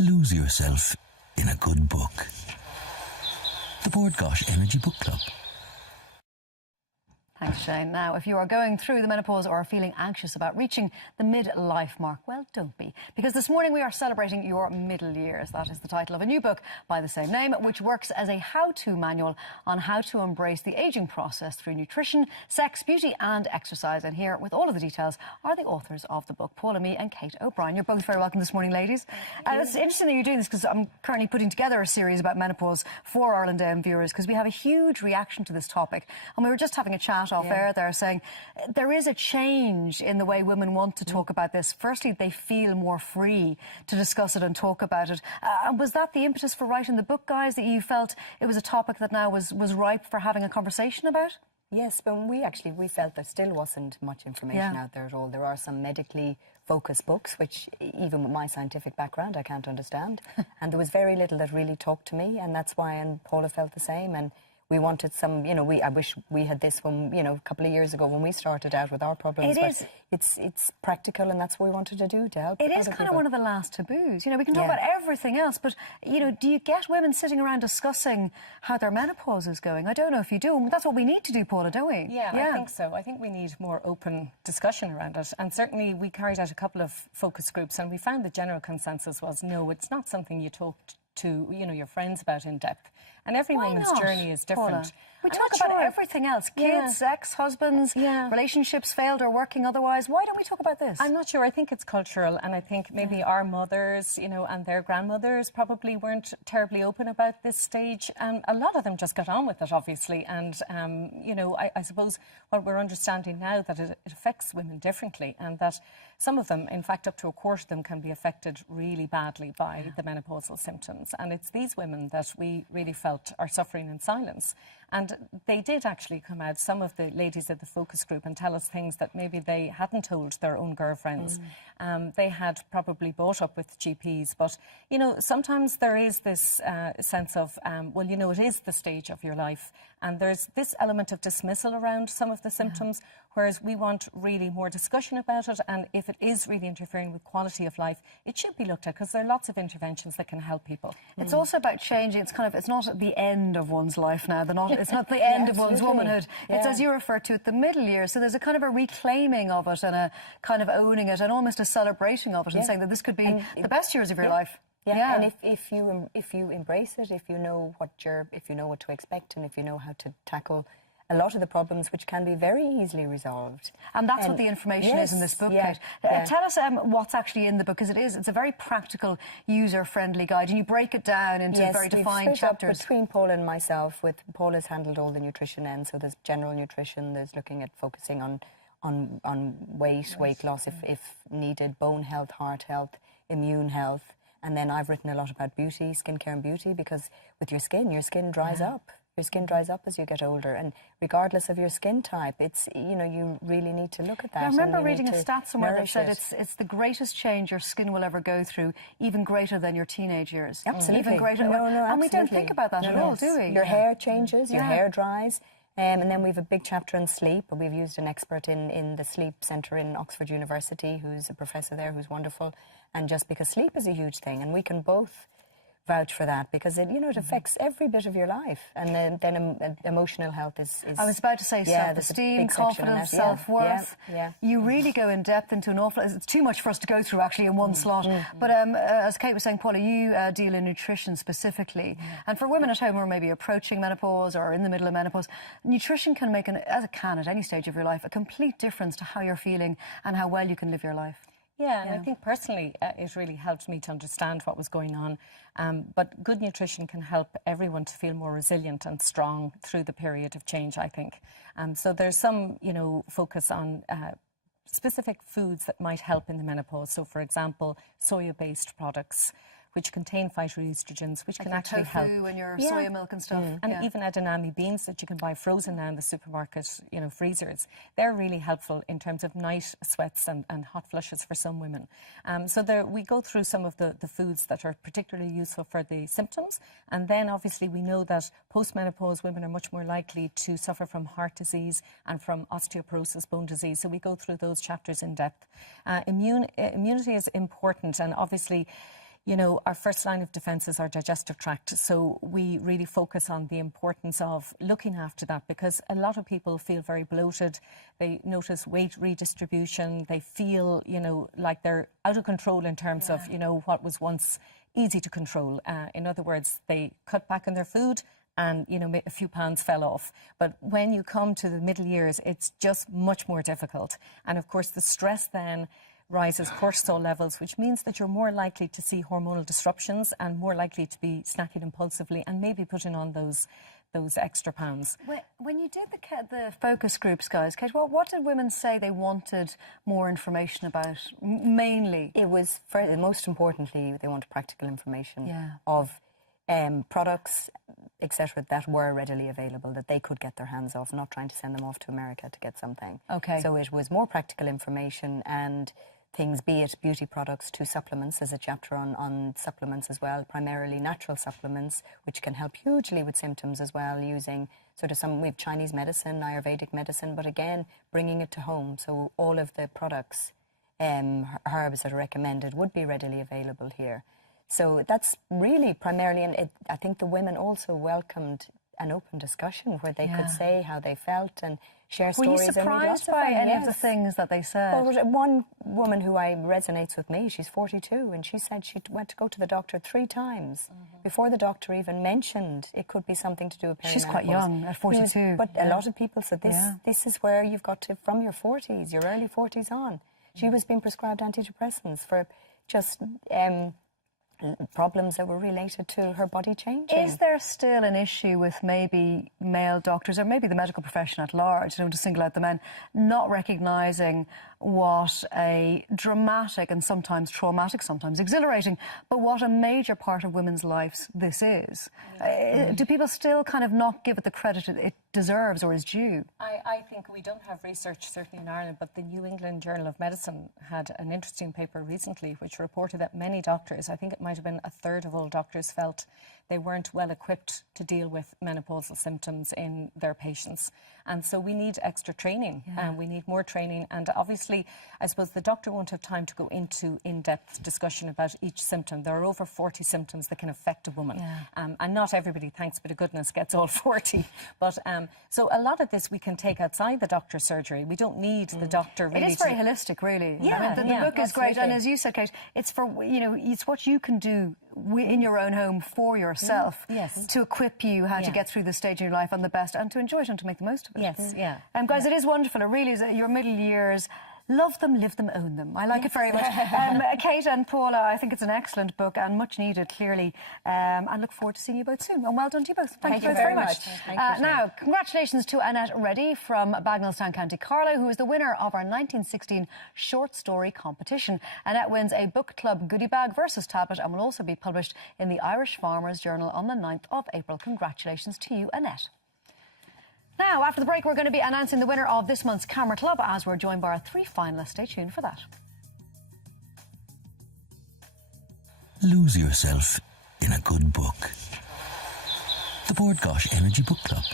Lose yourself in a good book. The Board Gosh Energy Book Club. Thanks, Shane. Now, if you are going through the menopause or are feeling anxious about reaching the midlife mark, well, don't be. Because this morning we are celebrating your middle years. That is the title of a new book by the same name, which works as a how-to manual on how to embrace the ageing process through nutrition, sex, beauty and exercise. And here, with all of the details, are the authors of the book, Paula Mee and Kate O'Brien. You're both very welcome this morning, ladies. It's interesting that you're doing this because I'm currently putting together a series about menopause for Ireland viewers because we have a huge reaction to this topic. And we were just having a chat off air there saying there is a change in the way women want to talk about this. Firstly, they feel more free to discuss it and talk about it. And was that the impetus for writing the book, guys, that you felt it was a topic that now was ripe for having a conversation about? Yes, but we felt there still wasn't much information out there at all. There are some medically focused books, which even with my scientific background, I can't understand. And there was very little that really talked to me, and that's why, and Paula felt the same. And we wanted some, I wish we had this when, a couple of years ago when we started out with our problems. It's practical, and that's what we wanted to do, to help It is kind of one of the last taboos. We can talk about everything else, but, do you get women sitting around discussing how their menopause is going? I don't know if you do. That's what we need to do, Paula, don't we? Yeah, I think so. I think we need more open discussion around it. And certainly we carried out a couple of focus groups, and we found the general consensus was, no, it's not something you talk to, your friends about in depth. And every woman's journey is different. Paula? We talk about everything else. Kids, sex, husbands, relationships failed or working otherwise. Why don't we talk about this? I'm not sure. I think it's cultural, and I think maybe our mothers, and their grandmothers probably weren't terribly open about this stage. And a lot of them just got on with it, obviously. And, I suppose what we're understanding now that it affects women differently, and that some of them, in fact, up to a quarter of them can be affected really badly by the menopausal symptoms. And it's these women that we really felt are suffering in silence. And they did actually come out, some of the ladies at the focus group, and tell us things that maybe they hadn't told their own girlfriends. They had probably brought up with GPs. But, sometimes there is this sense of, it is the stage of your life. And there's this element of dismissal around some of the symptoms, whereas we want really more discussion about it. And if it is really interfering with quality of life, it should be looked at, because there are lots of interventions that can help people. It's also about changing. It's not at the end of one's life now. It's not the end of one's womanhood. It's, as you refer to it, the middle years. So there's a kind of a reclaiming of it and a kind of owning it and almost a celebrating of it and saying that this could be the best years of your life. Yeah, and if you embrace it, if you know what to expect, and if you know how to tackle a lot of the problems, which can be very easily resolved. And that's what the information is in this book, Kate. Tell us what's actually in the book, because it's a very practical, user-friendly guide, and you break it down into very defined chapters. Between Paula and myself, Paula's handled all the nutrition end, so there's general nutrition, there's looking at focusing on weight loss if needed, bone health, heart health, immune health. And then I've written a lot about beauty, skincare and beauty, because with your skin dries up. Your skin dries up as you get older, and regardless of your skin type, it's, you really need to look at that. I remember reading a stat somewhere that said it's the greatest change your skin will ever go through, even greater than your teenage years. Absolutely. Even greater. No, and we don't think about that at all, do we? Your hair changes, your hair dries. And then we have a big chapter on sleep. We've used an expert in the sleep centre in Oxford University, who's a professor there, who's wonderful. And just because sleep is a huge thing, and we can both vouch for that, because it affects every bit of your life. And then emotional health is I was about to say self-esteem, confidence, self-worth. You really go in depth into an awful... It's too much for us to go through, actually, in one slot. But as Kate was saying, Paula, you deal in nutrition specifically. And for women at home who are maybe approaching menopause or in the middle of menopause, nutrition can make, as it can at any stage of your life, a complete difference to how you're feeling and how well you can live your life. Yeah, and I think personally it really helped me to understand what was going on. But good nutrition can help everyone to feel more resilient and strong through the period of change, I think. So there's some, focus on specific foods that might help in the menopause. So, for example, soya-based products, which contain phytoestrogens, which can actually help. Tofu and your soya milk and stuff. And even edamame beans that you can buy frozen now in the supermarket, freezers. They're really helpful in terms of night sweats and hot flushes for some women. So we go through some of the foods that are particularly useful for the symptoms. And then obviously we know that post-menopause women are much more likely to suffer from heart disease and from osteoporosis, bone disease. So we go through those chapters in depth. Immunity is important, and obviously you know, our first line of defence is our digestive tract. So we really focus on the importance of looking after that, because a lot of people feel very bloated. They notice weight redistribution. They feel, you know, like they're out of control in terms of, you know, what was once easy to control. In other words, they cut back on their food and, you know, a few pounds fell off. But when you come to the middle years, it's just much more difficult. And of course, the stress then rises cortisol levels, which means that you're more likely to see hormonal disruptions and more likely to be snacking impulsively and maybe putting on those extra pounds. When you did the focus groups, guys, Kate, what did women say they wanted more information about, mainly? It was, most importantly, they wanted practical information of products, etc., that were readily available, that they could get their hands off, not trying to send them off to America to get something. Okay. So it was more practical information and things, be it beauty products to supplements. There's a chapter on supplements as well, primarily natural supplements, which can help hugely with symptoms as well, using sort of we have Chinese medicine, Ayurvedic medicine, but again, bringing it to home. So all of the products, herbs that are recommended would be readily available here. So that's really primarily, and I think the women also welcomed an open discussion where they could say how they felt and share stories. Were you surprised by any of the things that they said? Well, one woman who resonates with me, she's 42, and she said she went to go to the doctor 3 times before the doctor even mentioned it could be something to do with perimenopause. She's quite young, at 42. But a lot of people said this is where you've got to, from your 40s, your early 40s on. She was being prescribed antidepressants for just problems that were related to her body changing. Is there still an issue with maybe male doctors, or maybe the medical profession at large, to single out the men, not recognising what a dramatic and sometimes traumatic, sometimes exhilarating, but what a major part of women's lives this is? Do people still kind of not give it the credit it deserves or is due? I think we don't have research, certainly in Ireland, but the New England Journal of Medicine had an interesting paper recently which reported that many doctors, I think it might have been 1/3 of all doctors, felt they weren't well equipped to deal with menopausal symptoms in their patients. And so we need extra training, and we need more training. And obviously, I suppose the doctor won't have time to go into in-depth discussion about each symptom. There are over 40 symptoms that can affect a woman. And not everybody, thanks be to goodness, gets all 40. But so a lot of this we can take outside the doctor's surgery. We don't need the doctor really. It is very holistic, really. Yeah, I mean, the book is great. And as you said, Kate, it's for, you know, it's what you can do in your own home for yourself to equip you how to get through this stage in your life and the best, and to enjoy it and to make the most of it. Guys, it is wonderful. It really is. Your middle years, love them, live them, own them. I like it very much. Kate and Paula, I think it's an excellent book and much needed, clearly. And look forward to seeing you both soon. And well done to you both. Thank you both very much. Now, congratulations to Annette Reddy from Bagnallstown, County Carlow, who is the winner of our 1916 short story competition. Annette wins a book club goodie bag versus tablet and will also be published in the Irish Farmers Journal on the 9th of April. Congratulations to you, Annette. Now, after the break, we're going to be announcing the winner of this month's Camera Club, as we're joined by our 3 finalists. Stay tuned for that. Lose yourself in a good book. The Board Gosh Energy Book Club.